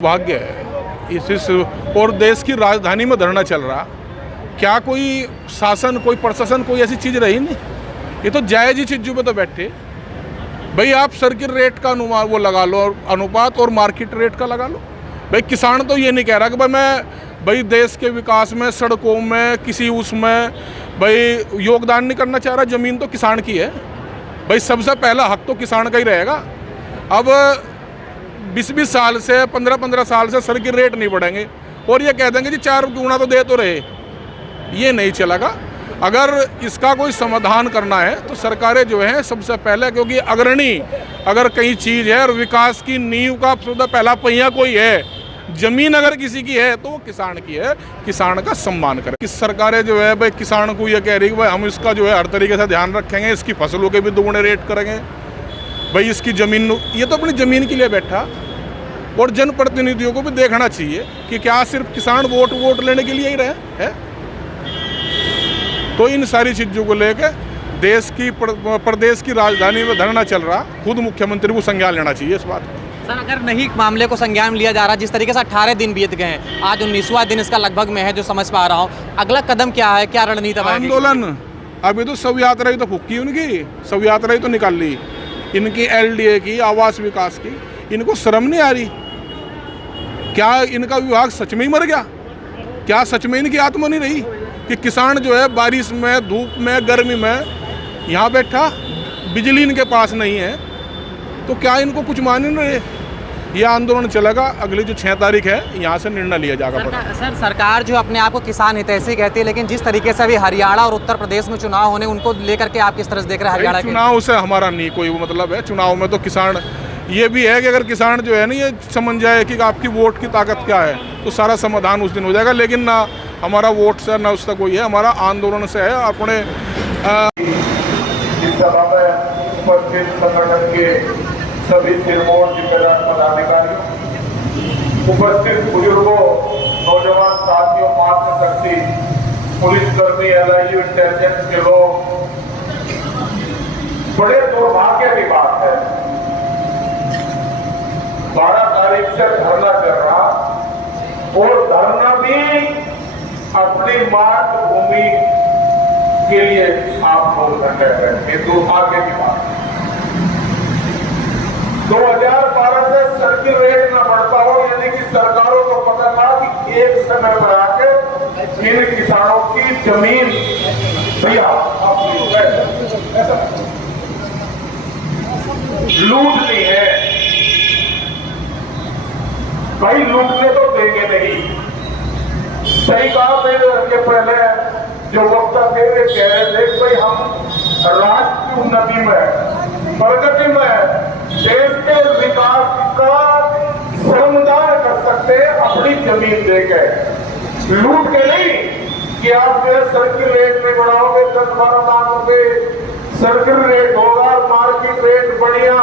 भाग्य है इस और देश की राजधानी में धरना चल रहा, क्या कोई शासन कोई प्रशासन कोई ऐसी चीज़ रही नहीं। ये तो जायज़ ही चीज़ों पे तो बैठे भाई। आप सर्किट रेट का अनुमान वो लगा लो, अनुपात और मार्केट रेट का लगा लो भाई। किसान तो ये नहीं कह रहा कि भाई देश के विकास में, सड़कों में, किसी उसमें भाई योगदान नहीं करना चाह रहा। ज़मीन तो किसान की है भाई, सबसे पहला हक तो किसान का ही रहेगा। अब 20-20 साल से 15-15 साल से सर्किट रेट नहीं बढ़ेंगे और ये कह देंगे जी 4 गुना तो दे तो रहे, ये नहीं चलेगा। अगर इसका कोई समाधान करना है तो सरकारें जो हैं सबसे पहले, क्योंकि अग्रणी अगर कई चीज़ है और विकास की नींव का पहला पहिया कोई है, ज़मीन अगर किसी की है तो वो किसान की है, किसान का सम्मान करें। किस सरकारें जो है भाई किसान को ये कह रही है भाई हम इसका जो है हर तरीके से ध्यान रखेंगे, इसकी फसलों के भी दोगुने रेट करेंगे भाई, इसकी ज़मीन, ये तो अपनी ज़मीन के लिए बैठा। और जनप्रतिनिधियों को भी देखना चाहिए कि क्या सिर्फ किसान वोट लेने के लिए ही रहे हैं। तो इन सारी चीज़ों को लेकर देश की प्रदेश की राजधानी में धरना चल रहा, खुद मुख्यमंत्री को संज्ञान लेना चाहिए इस बात को। सर, अगर नहीं मामले को संज्ञान लिया जा रहा, जिस तरीके से 18 दिन बीत गए हैं, आज 19वां दिन इसका लगभग में है जो समझ पा रहा हूँ, अगला कदम क्या है, क्या रणनीति? आंदोलन। अभी तो शव यात्रा ही तो फूकी उनकी, शव यात्रा ही तो निकाल ली इनकी, LDA की, आवास विकास की। इनको शर्म नहीं आ रही क्या? इनका विभाग सच में ही मर गया क्या? सच में इनकी आत्मा नहीं रही कि किसान जो है बारिश में, धूप में, गर्मी में यहाँ बैठा, बिजली इनके पास नहीं है, तो क्या इनको कुछ मान नहीं रहे? ये आंदोलन चलेगा। अगली जो 6 तारीख है यहाँ से निर्णय लिया जाएगा। सर, सरकार जो अपने आप को किसान हितैषी कहती है, लेकिन जिस तरीके से अभी हरियाणा और उत्तर प्रदेश में चुनाव होने, उनको लेकर के आप किस तरह से देख रहे हैं? हरियाणा चुनाव से हमारा नहीं कोई मतलब है। चुनाव में तो किसान ये भी है कि अगर किसान जो है ना ये समझ जाए कि आपकी वोट की ताकत क्या है तो सारा समाधान उस दिन हो जाएगा। लेकिन ना हमारा वोट से ना उसका कोई है, हमारा आंदोलन से है। अपने उपस्थित संगठन के सभी सिरमौर जिम्मेदार पदाधिकारियों, उपस्थित बुजुर्गों, नौजवान साथियों, मातृशक्ति, पुलिसकर्मी, LIU इंटेलिजेंस के लोग, बड़े दुर्भाग्य की बात है 12 तारीख से धरना चल रहा और धरना भी अपनी मातृभूमि के लिए आप लोग कर रहे हैं। ये दुर्भाग्य की बात है। 2012 से सर्किट रेट न बढ़ता हो, यानी कि सरकारों को पता था कि एक समय पर आके इन किसानों की जमीन भैया लूट ली है भाई, लूटने तो देंगे नहीं। सही कहा मेरे पहले जो वक्ता थे वे कह रहे थे भाई हम राष्ट्र की उन्नति में, प्रगति में, देश के विकास का श्रमदान कर सकते हैं अपनी जमीन देकर, लूट के नहीं कि आप जो सर्किट रेट में बढ़ाओगे 10-12 लाख रुपए सर्किट रेट होगा, मार्केट रेट बढ़िया,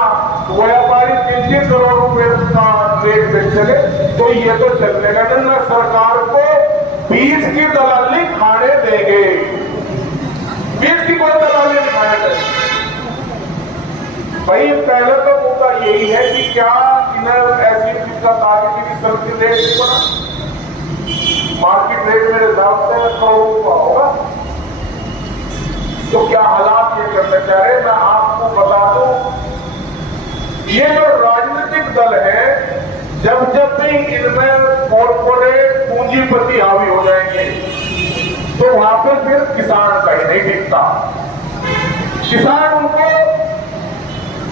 व्यापारी 3-3 करोड़ रुपए का रेट बेच चले, तो ये तो चलेगा ना। सरकार को बीज की दलाली खाने देंगे, बीज की कोई दलाली नहीं खाने देंगे भाई। पहले तो मुद्दा यही है कि क्या इन्हें ऐसी दिक्कत आ रही थी कि सर्किट रेट नहीं बना, मार्केट रेट मेरे हिसाब से करोड़ का होगा, तो क्या हालात ये करना चाह रहे? मैं आपको बता दूं, ये जो राजनीतिक दल है, जब भी इनमें कॉर्पोरेट पूंजीपति हावी हो जाएंगे तो वहां पर फिर किसान कहीं नहीं दिखता। किसान उनको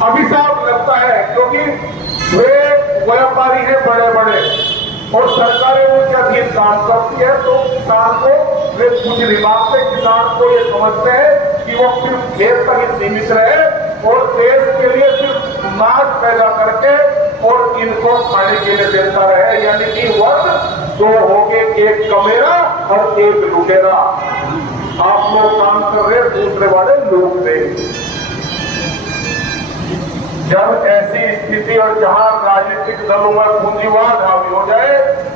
अभिशाप लगता है क्योंकि वे व्यापारी हैं बड़े बड़े और सरकारें उनके अधीन काम करती है, तो किसान को वे कुछ नहीं मांगते। किसान को ये समझते हैं कि वो सिर्फ खेत तक ही सीमित रहे और देश के लिए सिर्फ अनाज पैदा करके और इनको खाने के लिए देता रहे, यानी कि वर्ग 2 होके, एक कमेरा और एक लुटेरा। आप लोग काम कर रहे, दूसरे वाले लूट रहे। जब ऐसी स्थिति और जहां राजनीतिक दलों में पूंजीवाद हावी हो जाए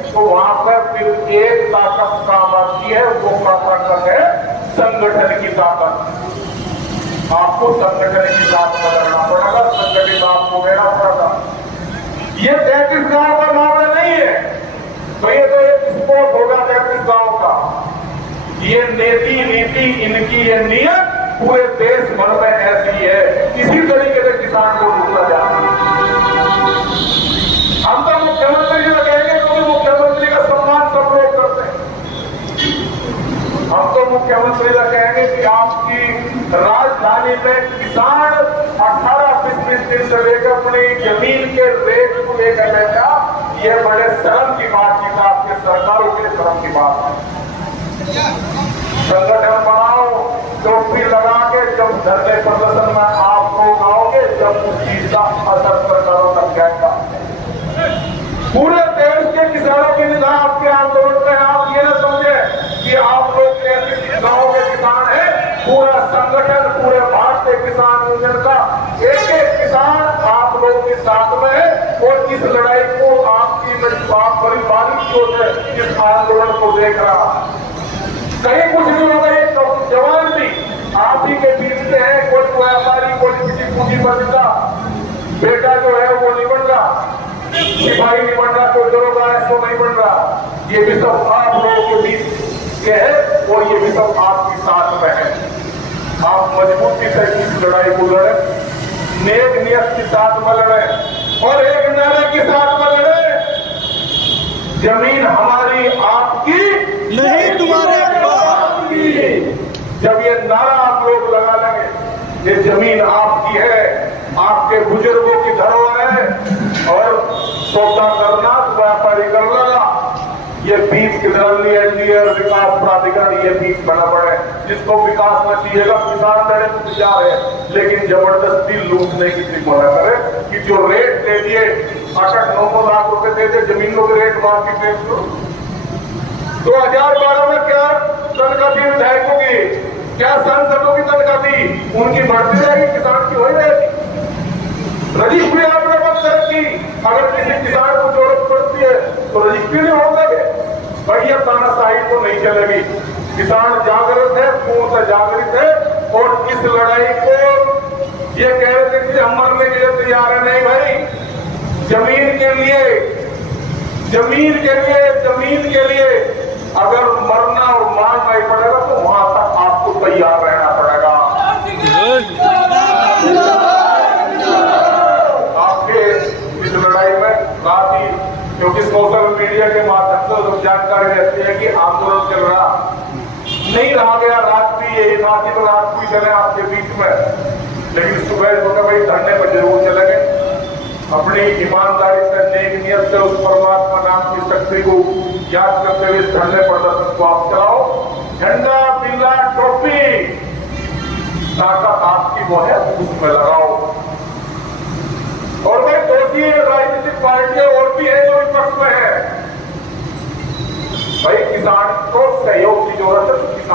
तो वहां पर फिर एक ताकत काम आती है, वो ताकत है संगठन की ताकत। आपको संगठन की बात करना पड़ेगा, संगठित आपको रहना पड़ेगा। ये 33 गांव का मामला नहीं है। ये नीति इनकी ये नियत पूरे देश भर में ऐसी है। इसी तरीके से किसान को लूटा जाता है। हम तो मुख्यमंत्री जी कहेंगे क्योंकि मुख्यमंत्री का सम्मान सब लोग करते हैं। हम तो मुख्यमंत्री जी कहेंगे कि आपकी राजधानी में किसान 18-20 दिन से लेकर अपनी जमीन के रेट को लेकर बैठा, ये बड़े शर्म की बात की आपके सरकारों के लिए शर्म की बात है। संगठन बनाओ, टोपी लगा के जब धरने प्रदर्शन में आप लोग आओगे, जब उस चीज का असर सरकारों तक जाएगा। पूरे देश के किसानों की निगाह आपके आंदोलन में। आप ये न समझे कि आप लोग गांव के किसान हैं। पूरा संगठन, पूरे भारतीय किसान यूनियन का एक एक किसान आप लोगों के साथ में है और इस लड़ाई को आपकी बड़ी बारीकियों से इस आंदोलन को देख रहा। कहीं कुछ नहीं होगा, ये जवान भी आप ही के बीच में है। कोई व्यापारी, कोई किसी पूंजीपति का बेटा जो है वो नहीं बन रहा, सिपाही नहीं बन रहा, कोई दरोगा ऐसा नहीं बन रहा। ये भी सब आप लोगों के बीच के है और ये भी सब आपके साथ में है। आप मजबूती से इस लड़ाई को लड़े, नेक नियत के साथ में लड़े और एक नारे के साथ में लड़े, जमीन हमारी आपकी नहीं, तुम्हारे आपकी। जब ये नारा आप लोग लगा लेंगे, ये जमीन आपकी है, आपके बुजुर्गों की धरोहर है और सौदा करना तो व्यापारी कर लेगा। ये बीच किधर एनडीआर विकास प्राधिकरण, ये बीच बना पड़े। जिसको विकास में चाहिएगा किसान लड़े तो तैयार है, लेकिन जबरदस्ती लूटने की मना करे कि जो रेट दे दिए 8-9 लाख रुपए दे दे जमीनों के रेट मार्केट रेट। 2012 में क्या तनख्वाह थी विधायकों की, क्या सांसदों की तनख्वाह थी, उनकी बढ़ती रहेगी, किसान की हो जाएगी। रजिस्ट्री आपने बंद कर दी। अगर किसी किसान को जरूरत पड़ती है तो रजिस्ट्री नहीं हो सके। भैया तानाशाही तो नहीं चलेगी। किसान जागृत है, पूर्ण से जागृत है और इस लड़ाई को ये कह रहे थे कि हम मरने के लिए तैयार है। नहीं भाई, जमीन के लिए अगर मरना और मारना ही पड़ेगा तो वहां तक आपको तैयार रहना पड़ेगा। आपके इस लड़ाई में काफी, क्योंकि सोशल मीडिया के माध्यम से लोग जानकारी रहती है कि आंदोलन चल रहा नहीं रहा गया। रात भी यही रात ही रात को ही चले आपके बीच में, लेकिन सुबह जो है भाई धरने पर जरूर चलेंगे। अपनी ईमानदारी से, नेक नियत से उस परमात्मा नाम की शक्ति को याद करते हुए इस धरने प्रदर्शन को आप चलाओ। झंडा, बिल्ला, टोपी, ताकत आपकी वो है, उसमें लगाओ। और भाई दोषी राजनीतिक पार्टियां और भी है जो